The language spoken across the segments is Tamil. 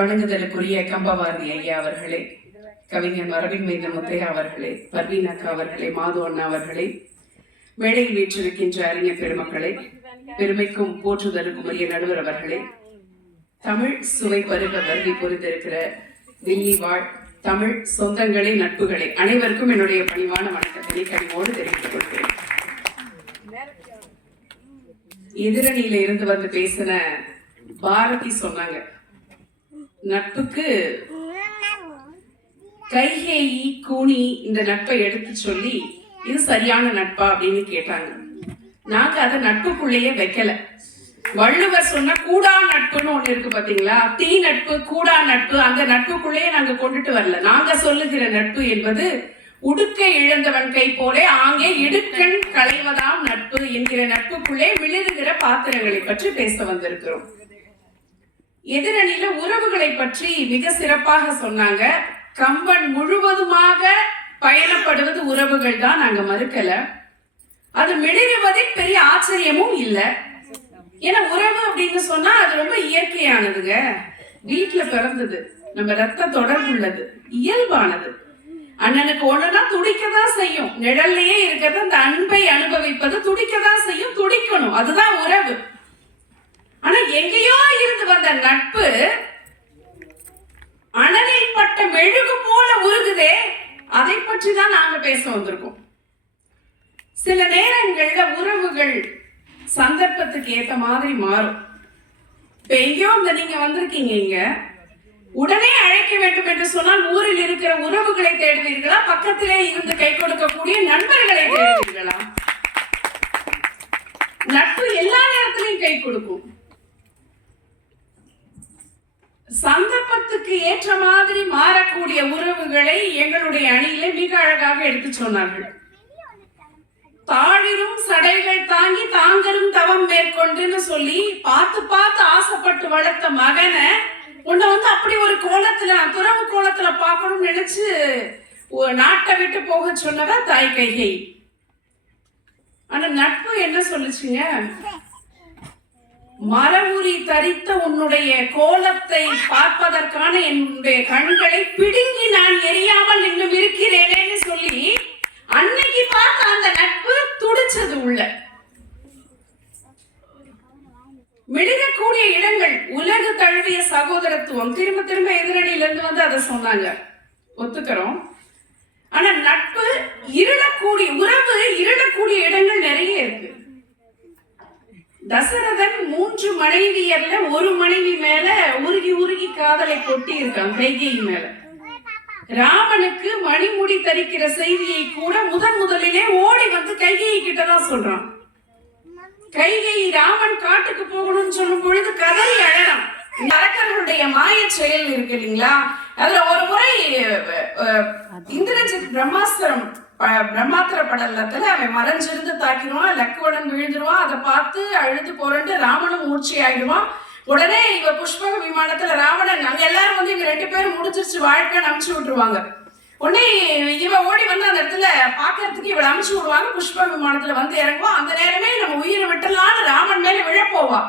வணங்குதலுக்குரிய கம்பவாரதி ஐயா அவர்களே கவிஞர் மரபின் மீது முத்தையா அவர்களே பர்வீன் அக்கா அவர்களே மாது அண்ணா அவர்களே மேடையில் வீற்றிருக்கின்ற அறிஞர் பெருமக்களே பெருமைக்கும் போற்றுதலுக்கும் உரிய நடுவர் அவர்களே தமிழ் சுவை பருக வருகை புரிந்திருக்கிற தில்லி வாழ் தமிழ் சொந்தங்களே நட்புகளே அனைவருக்கும் என்னுடைய பணிவான வணக்கத்தினை கனிவோடு தெரிவித்துக் கொள்கிறேன். எதிரணியில இருந்து வந்து பேசின பாரதி சொன்னாங்க நட்புக்கு கைகேயி கூனி இந்த நட்பை எடுத்து சொல்லி இது சரியான நட்பா அப்படின்னு கேட்டாங்க. நாங்க அதை நட்புக்குள்ளேயே வைக்கல. வள்ளுவர் சொன்ன கூடா நட்புன்னு ஒண்ணு இருக்கு பாத்தீங்களா? தீ நட்பு கூடா நட்பு அந்த நட்புக்குள்ளேயே நாங்க கொண்டுட்டு வரல. நாங்க சொல்லுகிற நட்பு என்பது உடுக்க இழந்தவன் கை போலே ஆங்கே இடுக்கண் களைவதாம் நட்பு என்கிற நட்புக்குள்ளே விழுதுகிற பாத்திரங்களை பற்றி பேச வந்திருக்கிறோம். எதிரணியில உறவுகளை பற்றி மிக சிறப்பாக சொன்னாங்க. கம்பன் முழுவதுமாக பயணப்படுவது உறவுகள் தான் நாங்க மறுக்கல. அது மிளிருவதில் பெரிய ஆச்சரியமும் இல்லை. ஏன்னா உறவு அப்படின்னு சொன்னா அது ரொம்ப இயற்கையானதுங்க. வீட்டுல பிறந்தது. நம்ம ரத்த தொடர்புள்ளது இயல்பானது. அண்ணனுக்கு ஒண்ணுனா துடிக்கதான் செய்யும். நிழல்லையே இருக்கிறது அந்த அன்பை அனுபவிப்பது துடிக்கதான் செய்யும் துடிக்கணும். அதுதான் உறவு. ஆனா எங்கேயோ இருந்து நட்பு அனலில் பட்ட மெழுகு போல உருகுதே அதை பற்றி தான் நாங்க பேச வந்திருக்கோம். சில நேரங்கள்ல உறவுகள் சந்தர்ப்பத்துக்கு ஏத்த மாதிரி மாறும். இப்ப எங்கேயோ இந்த நீங்க வந்திருக்கீங்க இங்க உடனே அழைக்க வேண்டும் என்று சொன்னால் ஊரில் இருக்கிற உறவுகளை தேடுவீர்களா? பக்கத்திலே இருந்து கை கொடுக்கக்கூடிய நண்பர்களை தேடுவீர்களா? நட்பு எல்லா நேரத்திலையும் கை கொடுக்கும். சந்தர்ப்பத்துக்கு ஏற்ற மாதிரி மாறக்கூடிய உறவுகளை எங்களுடைய அணியில மிக அழகாக எடுத்து சொன்னார்கள். தாழிரும் சடைகள் தாங்கி தாங்கரும் தவம் மேற்கொண்டுன்னு சொல்லி பார்த்து பார்த்து ஆசைப்பட்டு வளர்த்த மகனை உன்னை வந்து அப்படி ஒரு கோலத்துல துறவு கோலத்துல பார்க்கணும்னு நினைச்சு நாட்டை விட்டு போக சொன்னதா தாய் கைகை. ஆனா நட்பு என்ன சொல்லுச்சுங்க? மரவுரி தரித்த உன்னுடைய கோலத்தை பார்ப்பதற்கான என்னுடைய கண்களை பிடுங்கி நான் எரியாமல் இன்னும் இருக்கிறேனேன்னு சொல்லி அன்னைக்கு பார்த்த அந்த நட்பு துடிச்சது உள்ள. மெழுகக்கூடிய இடங்கள் உலகு தழுவிய சகோதரத்துவம். திரும்ப திரும்ப எதிரணியில இருந்து வந்து அதை சொன்னாங்க. ஒத்துக்கிறோம். ஆனா நட்பு இருளக்கூடிய உறவு இருளக்கூடிய தசரதன் மூன்று மனைவியர்ல ஒரு மனைவி மேல உருகி உருகி காதலை கொட்டி இருக்கான் கைகையின் மேல. ராமனுக்கு மணிமுடி தரிக்கிற செய்தியை கூட முதன் முதலிலே ஓடி வந்து கைகையை கிட்ட தான் சொல்றான். கைகை ராமன் காட்டுக்கு போகணும்னு சொல்லும் பொழுது கதறி அழறான். இந்த அரக்கர்களுடைய மாய செயல் இருக்கு இல்லைங்களா? அதுல ஒரு முறை இந்திரஜித் பிரம்மாஸ்திரம் பிரம்மாத்திர படலத்துல அவன் மறைஞ்சிருந்து தாக்கிடுவான் லக்குவடன் விழுந்துருவான் அதை பார்த்து அழுது போறண்டு ராமனும் மூர்ச்சி ஆயிடுவான். உடனே இவ புஷ்பக விமானத்துல ராவணன் அங்க எல்லாரும் வந்து இவங்க ரெண்டு பேரும் முடிஞ்சிருச்சு வாழ்க்கை அனுப்பிச்சு விட்டுருவாங்க. உடனே இவ ஓடி வந்து அந்த இடத்துல பாக்குறதுக்கு இவளை அமுச்சு விடுவாங்க. புஷ்ப விமானத்துல வந்து இறங்குவோம் அந்த நேரமே நம்ம உயிரை விட்டலான்னு ராமன் மேல விழப்போவா.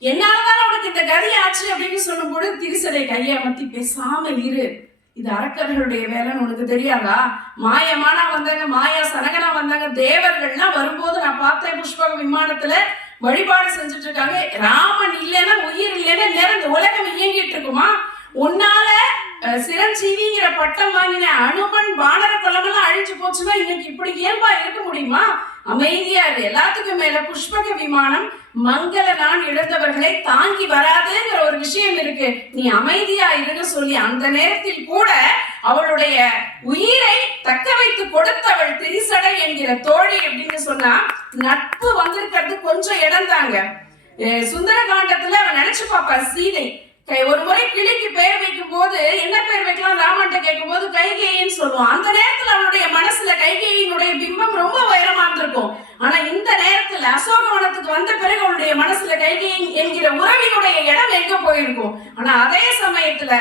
என்னாலதான் அவனுக்கு இந்த கதி ஆச்சு அப்படின்னு சொல்லும் திருசலை கையை கையமத்தி பேசாம இரு. இது அறக்கர்களுடைய வேலைன்னு உனக்கு தெரியாதா? மாயமானா வந்தாங்க மாயா சரகனா வந்தாங்க தேவர்கள்லாம் வரும்போது நான் பார்த்தேன் புஷ்பக விமானத்துல வழிபாடு செஞ்சுட்டு இருக்காங்க. ராமன் இல்லைன்னா உயிர் இல்லைன்னா நிறந்து உலகம் இயங்கிட்டு இருக்குமா? உன்னால சிரஞ்சீவிங்கிற பட்டம் வாங்கின அனுபன் வானர குலமெல்லாம் அழிஞ்சு போச்சுன்னா இன்னைக்கு இப்படி ஏன்பா இருக்க முடியுமா? அமைதியா இரு. எல்லாத்துக்கும் மேல புஷ்பக விமானம் மங்கள நான் இழந்தவர்களை தாங்கி வராதுங்கிற ஒரு விஷயம் இருக்கு. நீ அமைதியா இருன்னு சொல்லி அந்த நேரத்தில் கூட அவளுடைய உயிரை தக்க வைத்து கொடுத்தவள் திரிசடை என்கிற தோழி அப்படின்னு சொன்னா நட்பு வந்திருக்கிறது கொஞ்சம் இடம் தாங்க. சுந்தர காண்டத்துல அவன் நினைச்சு பாப்பா சீதை. ஒரு முறை கிளி கைகேயின்னு சொல்லுவோம். அந்த நேரத்துல அவனுடைய மனசுல கைகேயினுடைய பிம்பம் ரொம்ப உயரமா இருந்திருக்கும். ஆனா இந்த நேரத்துல அசோகவனத்துக்கு வந்த பிறகு அவனுடைய மனசுல கைகேயி என்கிற உறவினுடைய இடம் எங்க போயிருக்கும்? ஆனா அதே சமயத்துல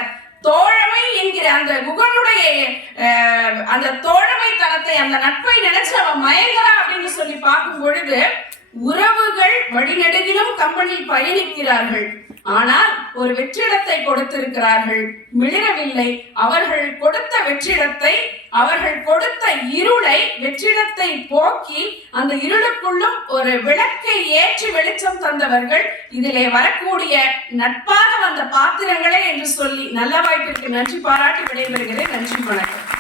தோழமை என்கிற அந்த குகனுடைய அந்த தோழமை தனத்தை அந்த நட்பை நினைச்சு அவன் மயங்கரா அப்படின்னு சொல்லி பார்க்கும் பொழுது உறவுகள் வழிநெடுகிலும் கம்பெனியில் பயணிக்கிறார்கள். ஆனால் ஒரு வெற்றிடத்தை கொடுத்திருக்கிறார்கள் மிளிரவில்லை. அவர்கள் கொடுத்த வெற்றிடத்தை அவர்கள் கொடுத்த இருளை வெற்றிடத்தை போக்கி அந்த இருளுக்குள்ளும் ஒரு விளக்கை ஏற்றி வெளிச்சம் தந்தவர்கள் இதிலே வரக்கூடிய நட்பாக வந்த பாத்திரங்களே என்று சொல்லி நல்ல வாய்ப்பிற்கு நன்றி பாராட்டி விடைபெறுகிறேன். நன்றி வணக்கம்.